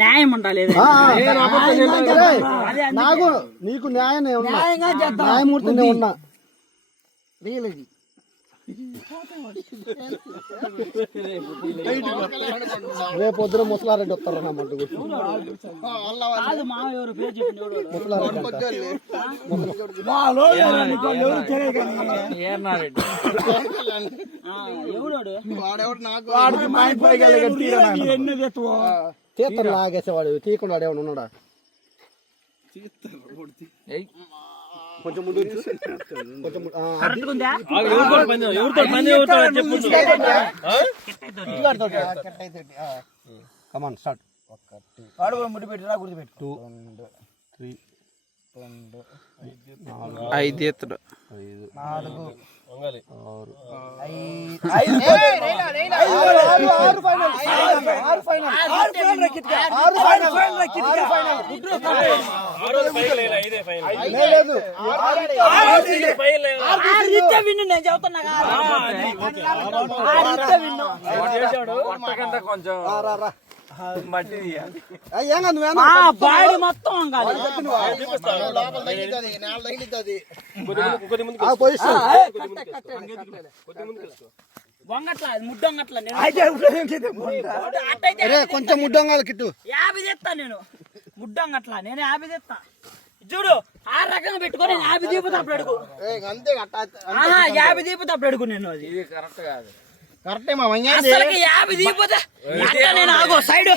న్యాయం ఉండాలి. నాకు నీకు న్యాయమూర్తి ఉన్నా రేపు పొద్దున ముసలారెడ్డి వస్తారు నా మట్టుకు. తీర్థం లాగేసేవాడు తీయకుండా ఏమన్నా ఉన్నాడా? కొంచెం ముందు కమాన్ స్టార్ట్. 1 ముడి పెట్టినా గుర్తుపెట్టు. 2 3 5 ఎత్తుడు 4 బాడీ మొత్తం కొంచెం ముడ్డంగాలి కిట్టు 50 తెస్తా నేను. ముడ్డంగట్లా నేను 50 తెస్తా. చూడు ఆ రకంగా పెట్టుకొని 50 దీపుతా అప్పుడు అడుగు. 50 దీపుతా అప్పుడు అడుగు. నేను అది కరెక్ట్ కాదు. కరెక్టే మా 50 దీపుతా నేను ఆగో సైడ్